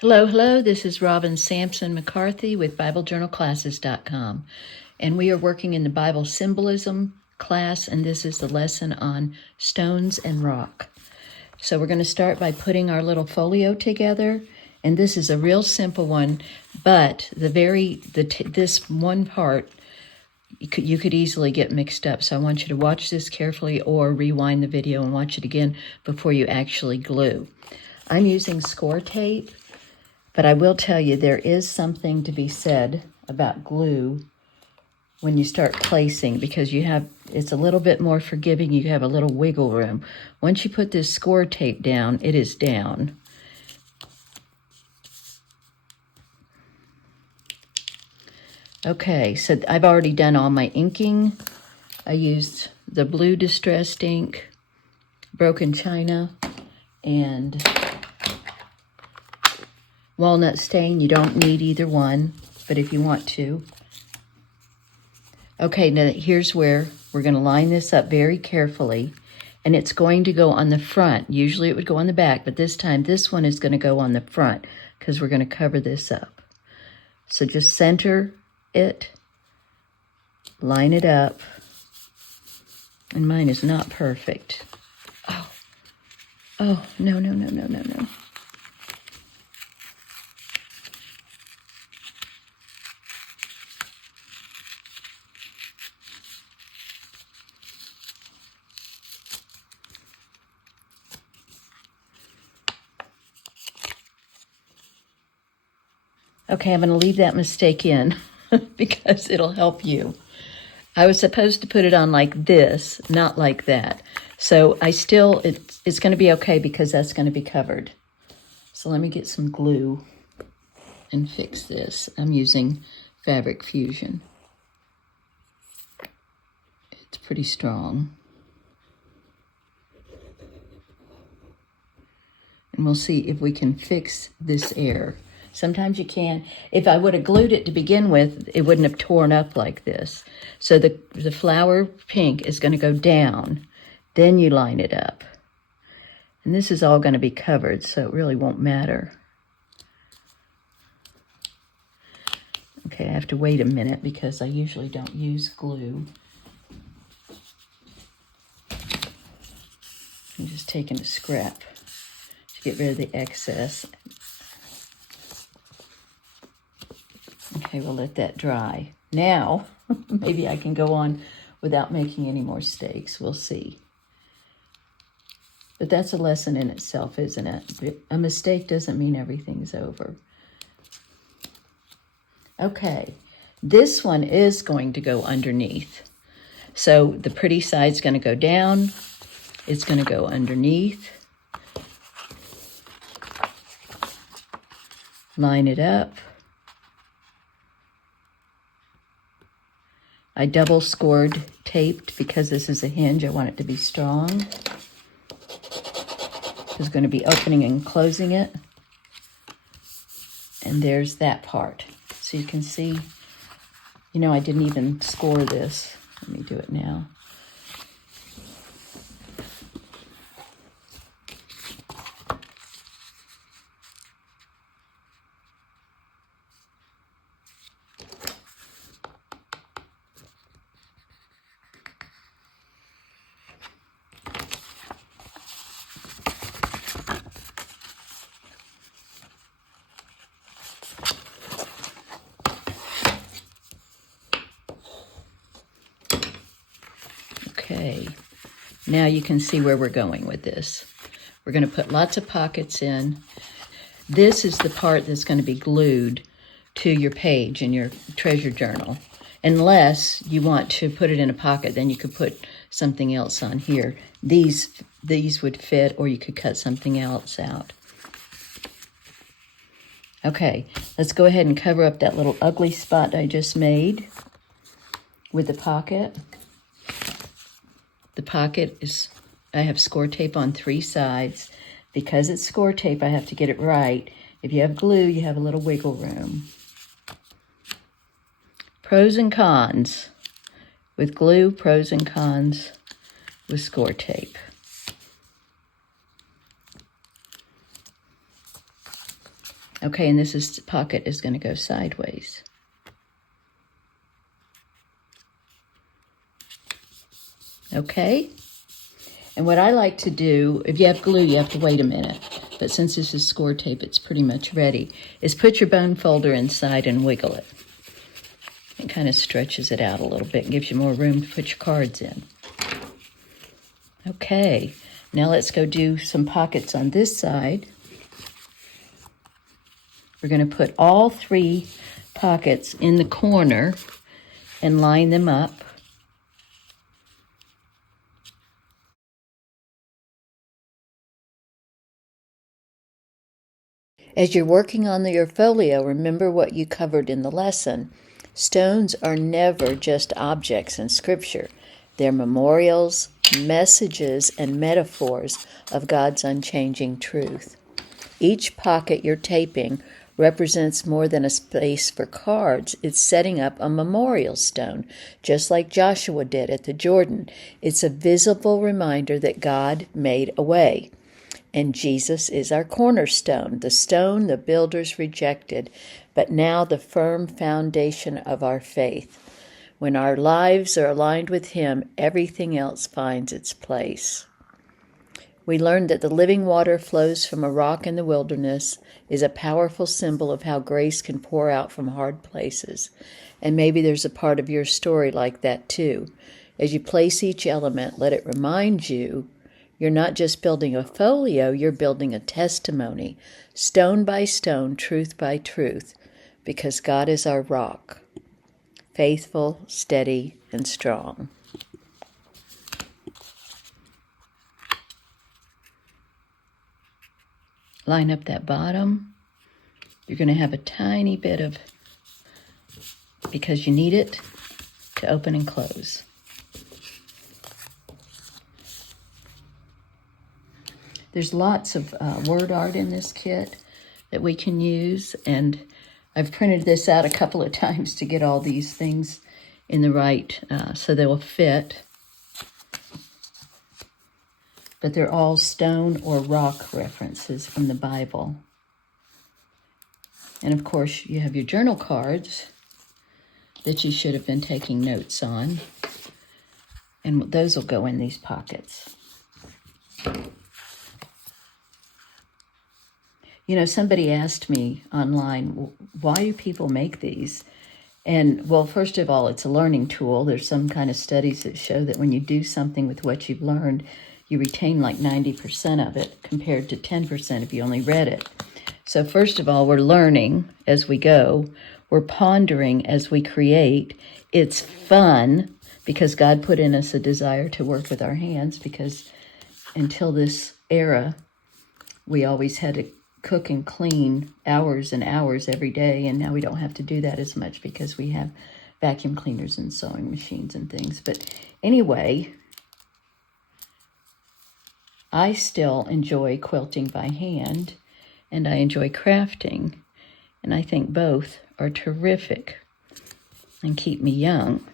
Hello, hello. This is Robin Sampson McCarthy with BibleJournalClasses.com. And we are working in the Bible Symbolism Class, and this is the lesson on stones and rock. So we're going to start by putting our little folio together. And this is a real simple one, but this one part, you could easily get mixed up. So I want you to watch this carefully or rewind the video and watch it again before you actually glue. I'm using score tape. But I will tell you, there is something to be said about glue when you start placing, because it's a little bit more forgiving. You have a little wiggle room. Once you put this score tape down, it is down. Okay, so I've already done all my inking. I used the blue distressed ink, broken china, and walnut stain. You don't need either one, but if you want to. Okay, now here's where we're going to line this up very carefully, and it's going to go on the front. Usually it would go on the back, but this time this one is going to go on the front because we're going to cover this up. So just center it, line it up, and mine is not perfect. Oh, no. Okay, I'm going to leave that mistake in because it'll help you. I was supposed to put it on like this, not like that. So it's going to be okay because that's going to be covered. So let me get some glue and fix this. I'm using Fabric Fusion. It's pretty strong. And we'll see if we can fix this air. Sometimes you can. If I would have glued it to begin with, it wouldn't have torn up like this. So the flower pink is going to go down. Then you line it up. And this is all going to be covered, so it really won't matter. Okay, I have to wait a minute because I usually don't use glue. I'm just taking a scrap to get rid of the excess. Okay, we'll let that dry. Now, maybe I can go on without making any more mistakes. We'll see. But that's a lesson in itself, isn't it? A mistake doesn't mean everything's over. Okay, this one is going to go underneath. So the pretty side's going to go down. It's going to go underneath. Line it up. I double scored taped because this is a hinge. I want it to be strong. There's going to be opening and closing it. And there's that part. So you can see, I didn't even score this. Let me do it now. Okay, now you can see where we're going with this. We're going to put lots of pockets in. This is the part that's going to be glued to your page in your treasure journal. Unless you want to put it in a pocket, then you could put something else on here. These would fit, or you could cut something else out. Okay, let's go ahead and cover up that little ugly spot I just made with the pocket. The pocket I have score tape on 3 sides. Because it's score tape, I have to get it right. If you have glue, you have a little wiggle room. Pros and cons with glue, pros and cons with score tape. Okay, and this pocket is going to go sideways. Okay? And what I like to do, if you have glue, you have to wait a minute. But since this is score tape, it's pretty much ready, is put your bone folder inside and wiggle it. It kind of stretches it out a little bit and gives you more room to put your cards in. Okay, now let's go do some pockets on this side. We're going to put all 3 pockets in the corner and line them up. As you're working on your folio, remember what you covered in the lesson. Stones are never just objects in Scripture. They're memorials, messages, and metaphors of God's unchanging truth. Each pocket you're taping represents more than a space for cards. It's setting up a memorial stone, just like Joshua did at the Jordan. It's a visible reminder that God made a way. And Jesus is our cornerstone, the stone the builders rejected, but now the firm foundation of our faith. When our lives are aligned with Him, everything else finds its place. We learned that the living water flows from a rock in the wilderness is a powerful symbol of how grace can pour out from hard places. And maybe there's a part of your story like that too. As you place each element, let it remind you you're not just building a folio, you're building a testimony, stone by stone, truth by truth, because God is our rock, faithful, steady, and strong. Line up that bottom. You're going to have a tiny bit of, because you need it to open and close. There's lots of word art in this kit that we can use, and I've printed this out a couple of times to get all these things in the right, so they will fit. But they're all stone or rock references from the Bible. And of course, you have your journal cards that you should have been taking notes on, and those will go in these pockets. You know, somebody asked me online, why do people make these? And, well, first of all, it's a learning tool. There's some kind of studies that show that when you do something with what you've learned, you retain like 90% of it compared to 10% if you only read it. So first of all, we're learning as we go. We're pondering as we create. It's fun because God put in us a desire to work with our hands, because until this era, we always had to cook and clean hours and hours every day, and now we don't have to do that as much because we have vacuum cleaners and sewing machines and things. But anyway, I still enjoy quilting by hand, and I enjoy crafting, and I think both are terrific and keep me young.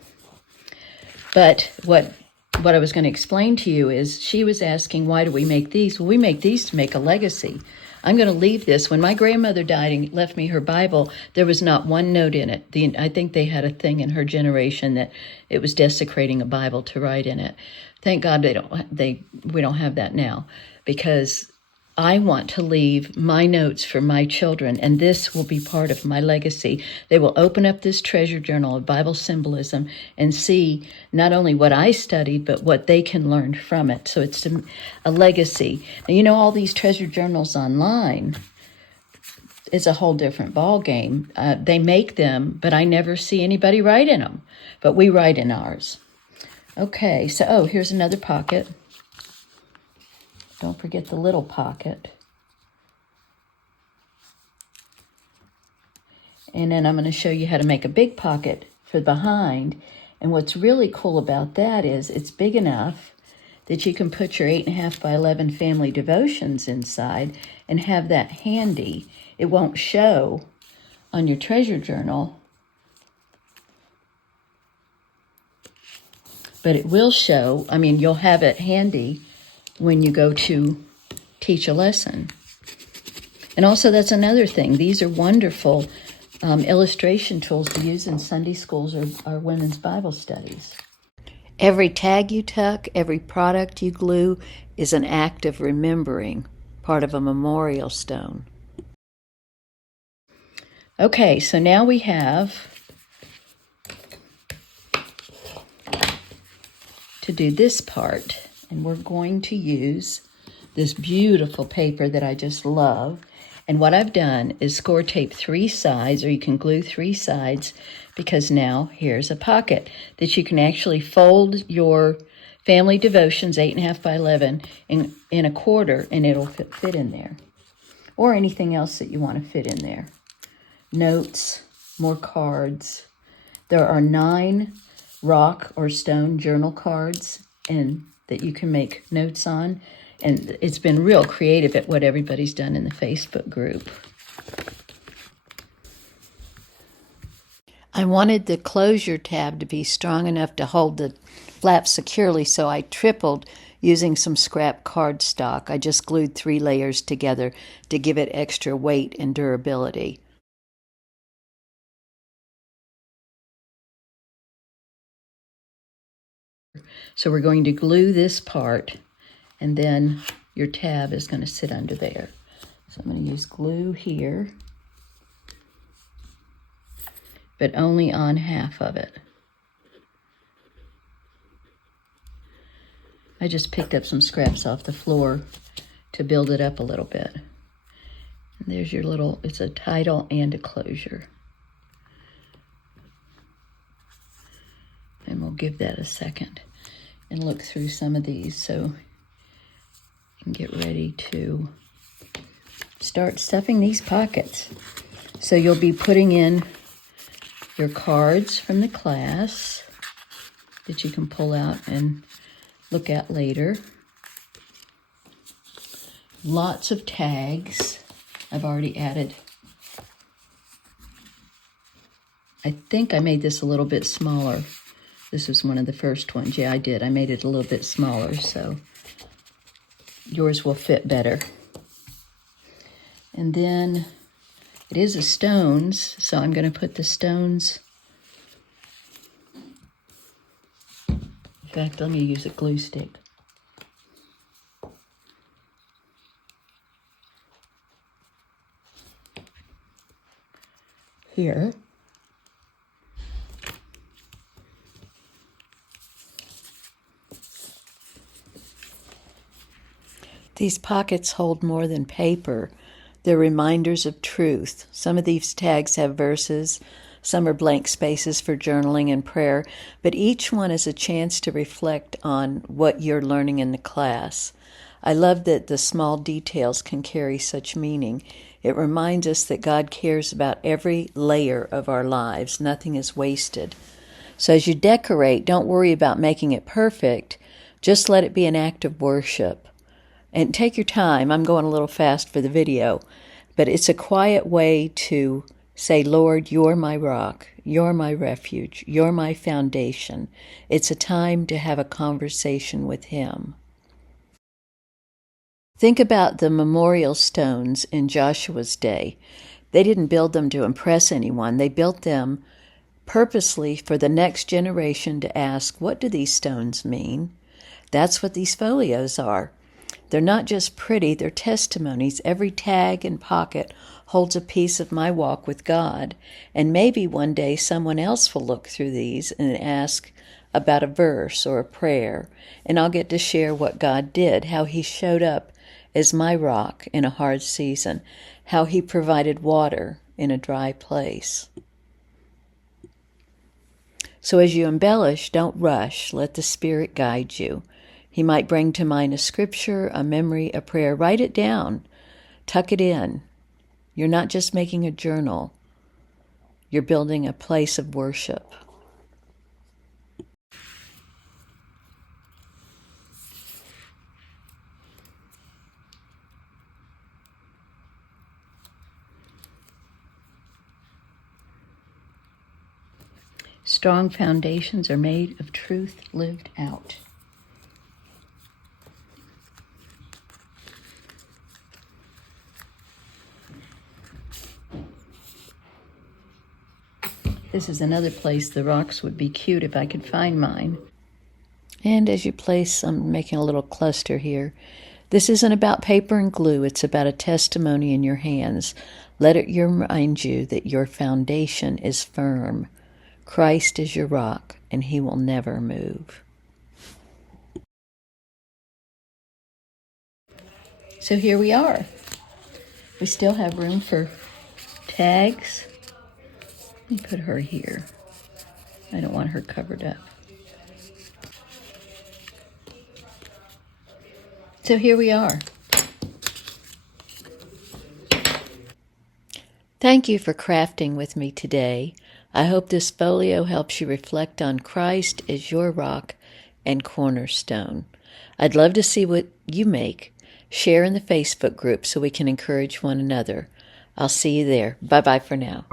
But what I was going to explain to you is, she was asking, why do we make these? Well, we make these to make a legacy. I'm going to leave this. When my grandmother died and left me her Bible, there was not one note in it. I think they had a thing in her generation that it was desecrating a Bible to write in it. Thank God we don't have that now, because I want to leave my notes for my children, and this will be part of my legacy. They will open up this treasure journal of Bible symbolism and see not only what I studied, but what they can learn from it. So it's a legacy. Now, you know, all these treasure journals online, it's a whole different ball game. They make them, but I never see anybody write in them. But we write in ours. Okay, so here's another pocket. Don't forget the little pocket. And then I'm going to show you how to make a big pocket for behind. And what's really cool about that is it's big enough that you can put your 8.5 by 11 family devotions inside and have that handy. It won't show on your treasure journal, but it will show. I mean, you'll have it handy when you go to teach a lesson. And also, that's another thing. These are wonderful illustration tools to use in Sunday schools or women's Bible studies. Every tag you tuck, every product you glue is an act of remembering, part of a memorial stone. Okay, so now we have to do this part, and we're going to use this beautiful paper that I just love. And what I've done is score tape 3 sides, or you can glue 3 sides, because now here's a pocket that you can actually fold your family devotions 8.5 by 11 in a quarter, and it'll fit in there. Or anything else that you want to fit in there. Notes, more cards. There are 9 rock or stone journal cards and that you can make notes on. And it's been real creative at what everybody's done in the Facebook group. I wanted the closure tab to be strong enough to hold the flap securely, so I tripled using some scrap cardstock. I just glued 3 layers together to give it extra weight and durability. So we're going to glue this part, and then your tab is going to sit under there. So I'm going to use glue here, but only on half of it. I just picked up some scraps off the floor to build it up a little bit. And there's your little, it's a title and a closure. And we'll give that a second and look through some of these so you can get ready to start stuffing these pockets. So you'll be putting in your cards from the class that you can pull out and look at later. Lots of tags. I've already added. I think I made this a little bit smaller. This was one of the first ones. Yeah, I did. I made it a little bit smaller, so yours will fit better. And then it is a stones, so I'm going to put the stones. In fact, let me use a glue stick. Here. These pockets hold more than paper. They're reminders of truth. Some of these tags have verses, some are blank spaces for journaling and prayer, but each one is a chance to reflect on what you're learning in the class. I love that the small details can carry such meaning. It reminds us that God cares about every layer of our lives. Nothing is wasted. So as you decorate, don't worry about making it perfect. Just let it be an act of worship. And take your time. I'm going a little fast for the video, but it's a quiet way to say, Lord, you're my rock, you're my refuge, you're my foundation. It's a time to have a conversation with Him. Think about the memorial stones in Joshua's day. They didn't build them to impress anyone. They built them purposely for the next generation to ask, what do these stones mean? That's what these folios are. They're not just pretty, they're testimonies. Every tag and pocket holds a piece of my walk with God. And maybe one day someone else will look through these and ask about a verse or a prayer. And I'll get to share what God did, how He showed up as my rock in a hard season, how He provided water in a dry place. So as you embellish, don't rush. Let the Spirit guide you. He might bring to mind a scripture, a memory, a prayer. Write it down. Tuck it in. You're not just making a journal. You're building a place of worship. Strong foundations are made of truth lived out. This is another place the rocks would be cute if I could find mine. And as you place, I'm making a little cluster here. This isn't about paper and glue. It's about a testimony in your hands. Let it remind you that your foundation is firm. Christ is your rock, and he will never move. So here we are. We still have room for tags. Let me put her here. I don't want her covered up. So here we are. Thank you for crafting with me today. I hope this folio helps you reflect on Christ as your rock and cornerstone. I'd love to see what you make. Share in the Facebook group so we can encourage one another. I'll see you there. Bye-bye for now.